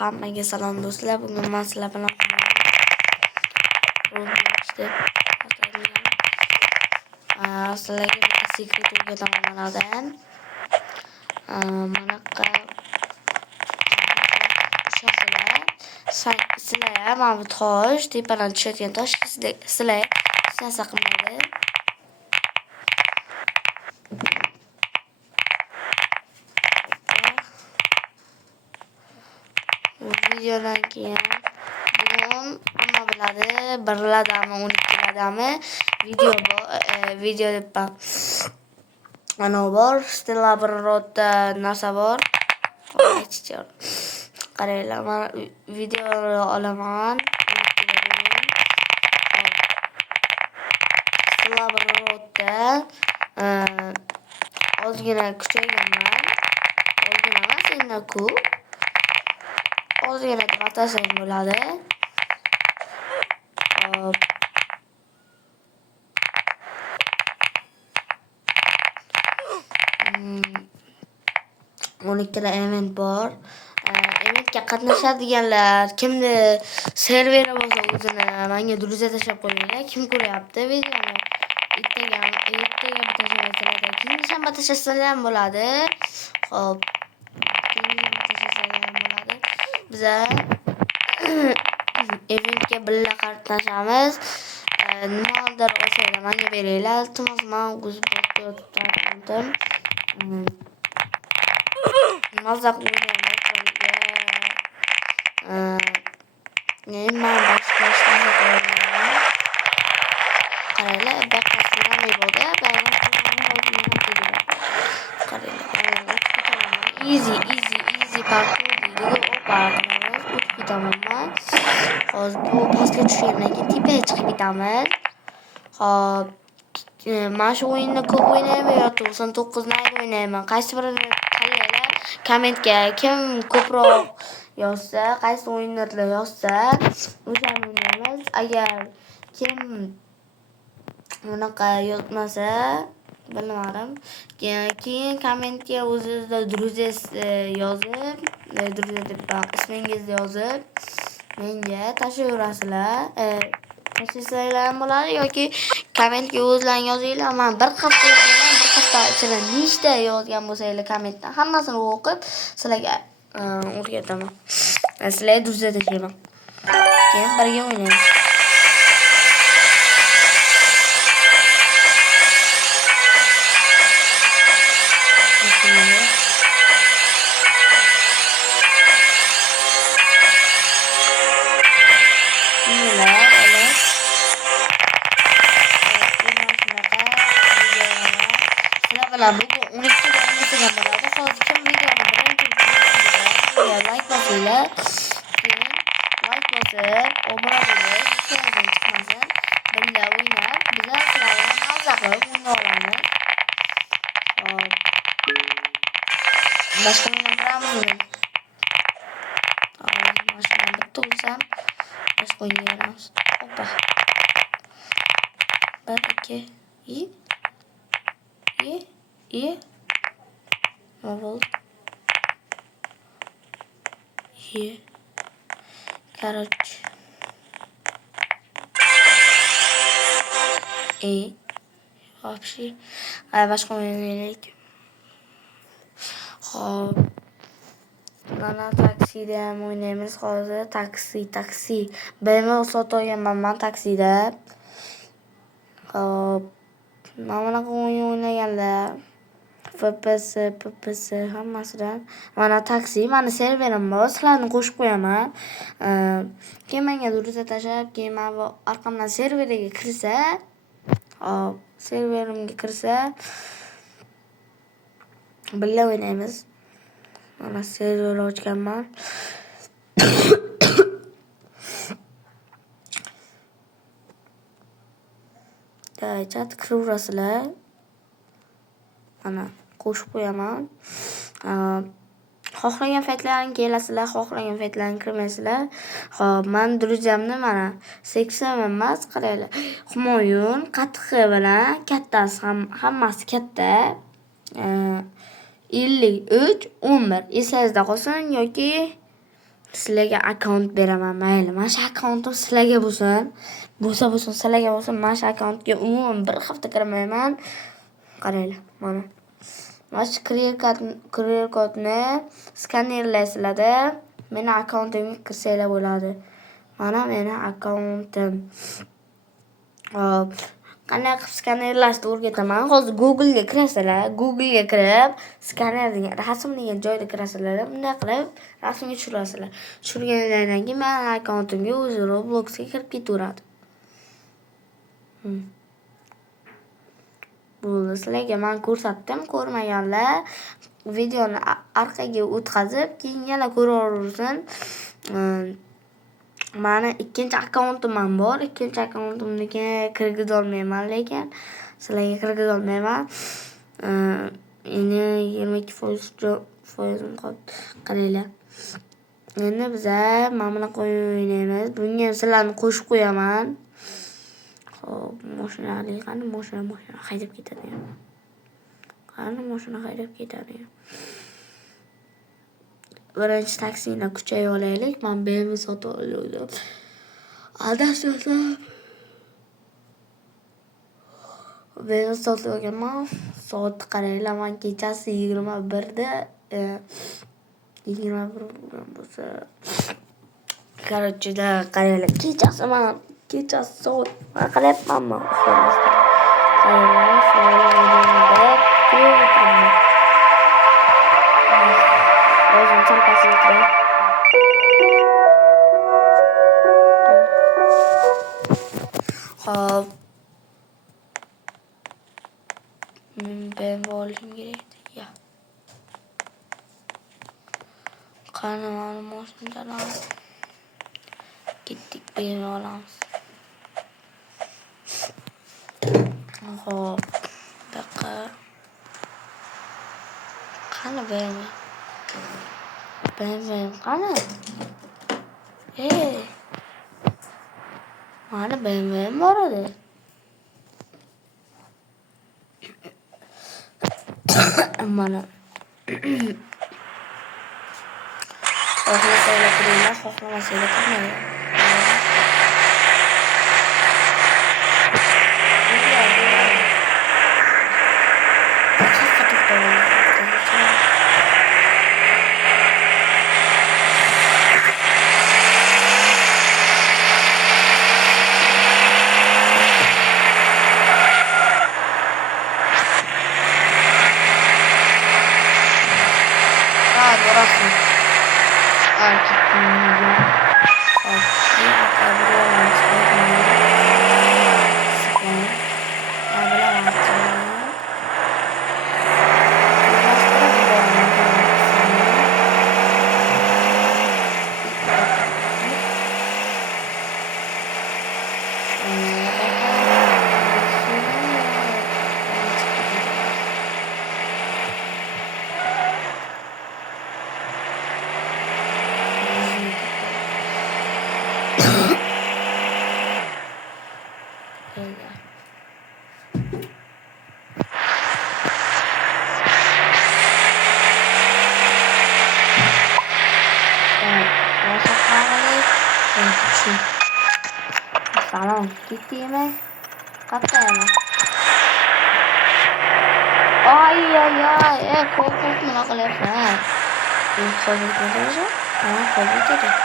Hammaga salom do'stlar. Bugun men sizlar bilan Robloxda sizlarga bitta sekret o'rgataman manadan. Manaqa sizlar mana bu tosh, tepadan tushayotgan tosh sizlar hech narsa qilmaydi. Videodan keyin bugun nima biladi, birladami, 12ladami video deb mana bor, Stella birorta narsa bor. Aytishim. Qaranglar, men video olaman. Stella birorta ozgina kuchayganman. Ozgina emas, endi ko'p. Ozgina deb atasam bo'ladi. Hop. 12 event bor. Eventga qatnashadiganlar, kimni serveri bo'lsa o'zini menga druza tashlab qo'yinglar. Kim ko'ryapti videoni? Ertaga tashlasalar, keyingi shanba tashlasalar ham bo'ladi. Hop. Biz eventga birga qatnashamiz. Nimadir olsanglar menga beringlar. Iltimos, men o'zbekcha o'tirdim. Mazaq o'ynamayman. Men boshqa ishlarga qo'yaman. Qaranglar, baqasini bo'ldi. Qaranglar. Easy parkour deydi. Hozir bu pastga tushgandan keyin tepaga chiqib ketamiz. Hop. Men shu o'yinni ko'p o'ynayman yoki 99 nayni o'ynayman. Qaysi birini tanlaylar? Kommentga kim ko'proq yozsa, qaysi o'yinlarni yozsa, o'shani o'ynaymiz. Agar kim bunaqa yozmasa, bilmadim. Keyin kommentga o'zingizda druzes yozib, druza deb ismingizni yozib, menga tashlayverasizlar. Tashlasanglar ham bo'ladi yoki kommentga o'zlaring yozinglar. Men bir hafta ichida nechta yozgan bo'lsanglar kommentda hammasini o'qib sizlarga o'rgataman. Sizlarga druza tashlayman. Keyin birga o'ynaymiz. Bugun 12 o'ynayotgan bo'ladi. Hozir kim videoni birinchi like bosinglar. Keyin like bosib, obuna bo'lib, hech chiqmasin. Birga o'ynab, bizlar sizlarga mazza qilib o'yna olamiz. Hop. Boshqa o'ynaymizmi? Hozir mashina bitta o'lsam, boshqa o'ynayveramiz. Hoppa. 1 2 nima bo'ldi? Короче. Вообще. Boshqa o'ynaylik. Hop. Mana taksida ham o'ynaymiz hozir. Taksi. BMW sotib olganman men taksida. Hop. Mana bu o'ynaganlar. PPS hammasidan. Mana taksi, mana serverim bor. Sizlarni qo'shib qo'yaman. Keyin menga druza tashlab, keyin men bu orqamdan serveriga kirsa, hop, serverimga kirsa, birga o'ynaymiz. Mana server ochganman. Chat kiraverasizlar. Mana qo'shib qo'yaman. Xohlagan paytlaring kelasizlar, xohlagan paytlaring kirmaysizlar. Xo'p, men druzamni mana 80 emas, qaranglar. Humoyun qatiqi bilan kattasi hammasi katta. 53 11 eslangizda qolsin yoki sizlarga akkaunt beraman, mayli. Mana shu akkauntim sizlarga bo'lsin. Bo'lsa sizlarga bo'lsin. Mana shu akkauntga umuman bir hafta kiramayman. Qaranglar, mana. Mana shu credit cardni skanerlaysizlar-da. Meni akkauntimga kirsanglar bo'ladi. Mana meni akkauntim. Hop. Qanday qilib skanerlashni o'rgataman. Hozir Google'ga kirasizlar. Google'ga kirib, skaner degan rasm degan joyda kirasizlar. Bunday qilib rasmga tushirasizlar. Tushirganingizdan keyin meni akkauntimga o'zi Robloxga kirib ketaveradi. Bo'ldi, sizlarga men ko'rsatdim. Ko'rmaganlar videoni orqaga o'tkazib, keyin yana ko'raversin. Mani ikkinchi akkauntim ham bor. Ikkinchi akkauntimniki kirgiza olmayman, lekin sizlarga kirgiza olmayman. Endi 22% qoldi. Qaranglar. Endi biz mana bunaqa o'ynaymiz. Bunga sizlarni qo'shib qo'yaman. Xo'p, mashinali qani mashina haydab ketadi. Qani mashina haydab ketadi. Birinchi taksini kuchaya olaylik. Men BMW sotib oldim. Adashmasam BMW sotib olganman. Soat qaranglar, men kechasi 21da 21 bo'lsa Короче, qaranglar, kechasi soat qarayapmanmi? O'zim champasini hop. Ben olishim kerak. Ya. Qani mana mashinadan ketdik, ben olamiz. Hop. Baqa. Qani ben qani? Mana BMW bor edi. Mana. Xohlasanglar kiringlar, xohlamasanglar kirmanglar. Salam, ketdingmi? Qayerda? Ay, qo'rqib nima qilyapsan? Qo'rqib ketdingmi? Qo'rqib ketding.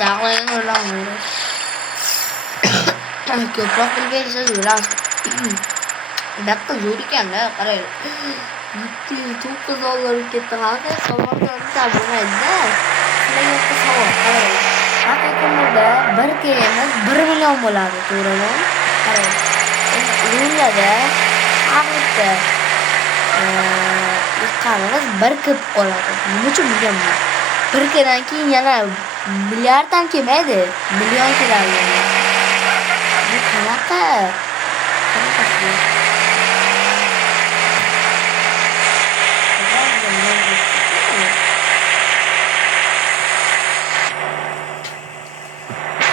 Sağlayın ulan. Köprü bilgisi ulan. Dakika yürürken de karayla. Gitti çok güzel olarak gitti. Hadi sabahdan sabahında. Şuna gitti sabah karayla. Hakikaten burada bir keyimiz 1 milyon bo'ladi, to'g'rimi? Qarang. Unda da haqiqatda Qanimiz bir kelib qoladi. Nima uchun bilmayman. Bir keldan keyin yana milliard ham kelmaydi. Million keladi. Bu qanaqa?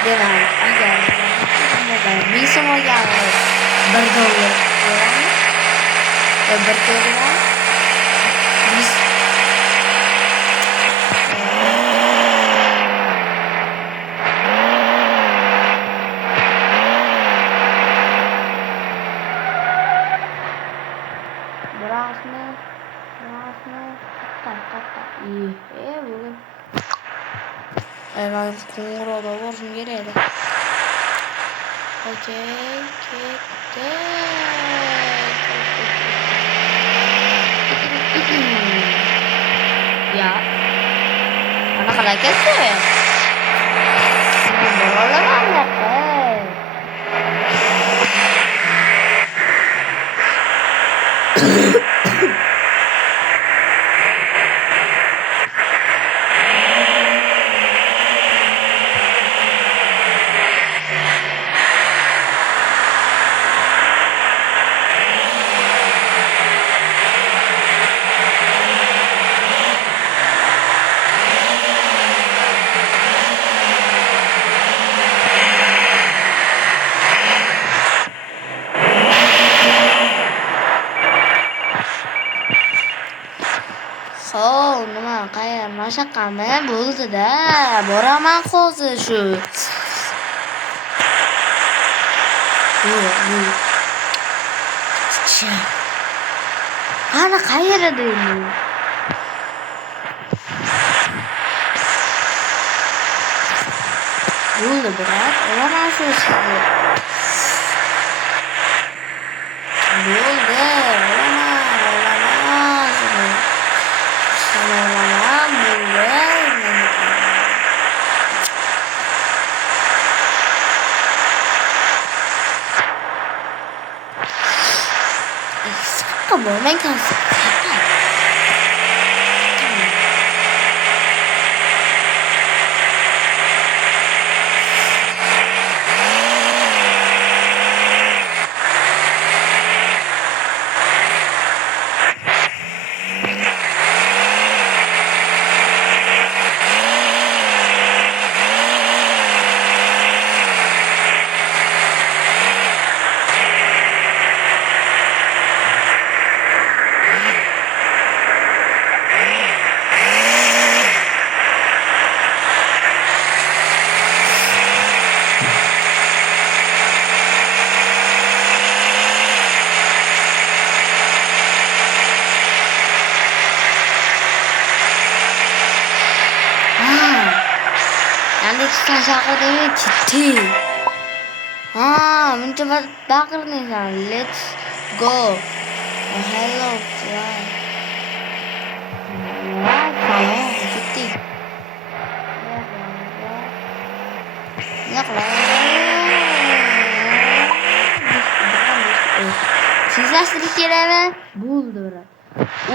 Demak, agar bisa olgani $1 ya bir kelgan berasmi katta bugün ben Kongo'da olsun gereği. Okey, ketdi. Ya, ana kadar ketdi. Bolalar nerede? Nima qayerga mashaqqami bo'ldi-da. Boraman hozir shu. Ana qayerda endi? Bo'ldi biroq, olaman shu sizni. Bo'ldi, olaman sizni. Olaman bo'ldi. Bo'lmang kansiz. Sen şarkıda ciddi. Mencoba bakır nih kan. Let's go. Hello, fly. Kalau ciddi. Ya kalau. Sisa sedikit ada. Buldu.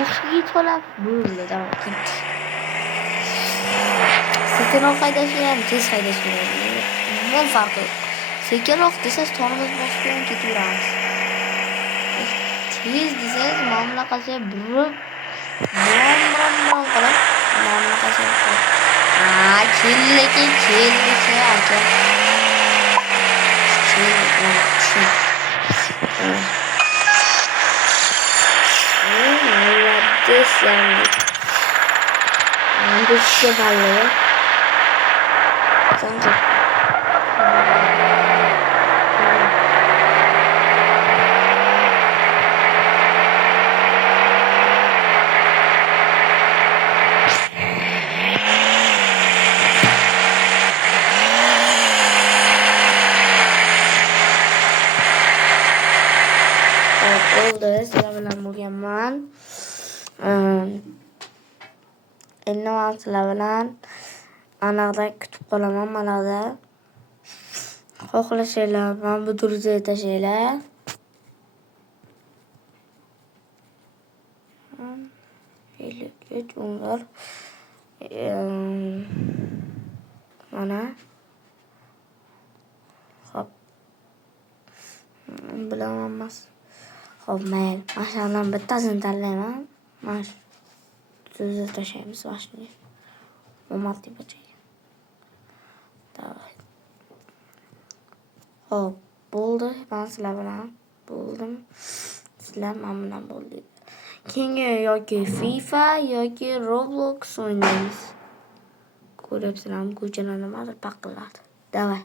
Uski tolak buldu. Tamam gitti. Sekinroq haydashgan, tez haydashgan. Nima farqi yo'q. Sekinroq desangiz tonimiz bosib bilan ketaveramiz. Tez desangiz mamlaqasiga burib, brom qilib, mamlaqasiga. Keldi aka. Молодец, Яндик. Яндик все баллы. Oldu, sizlar bilan bo'lganman. Endi men sizlar bilan anaqda kutib qolaman, manada. Xohlashinglar, men bu durga tashlaylar. var. Mana. Hop. Bilamanmas. Hop, mayli. Mashinalardan bittasini tanlayman. Mana shu tuzib tashlaymiz mashinaga. Mo'malt deb ochaylik. Davay. Hop, bo'ldi. Men sizlar bilan bo'ldim. Sizlar men bilan bo'ldi. Keyingi yoki FIFA yoki Roblox o'ynaymiz. Ko'ryapsizlarmi? Ko'chalar nimadir paqilladi. Davay.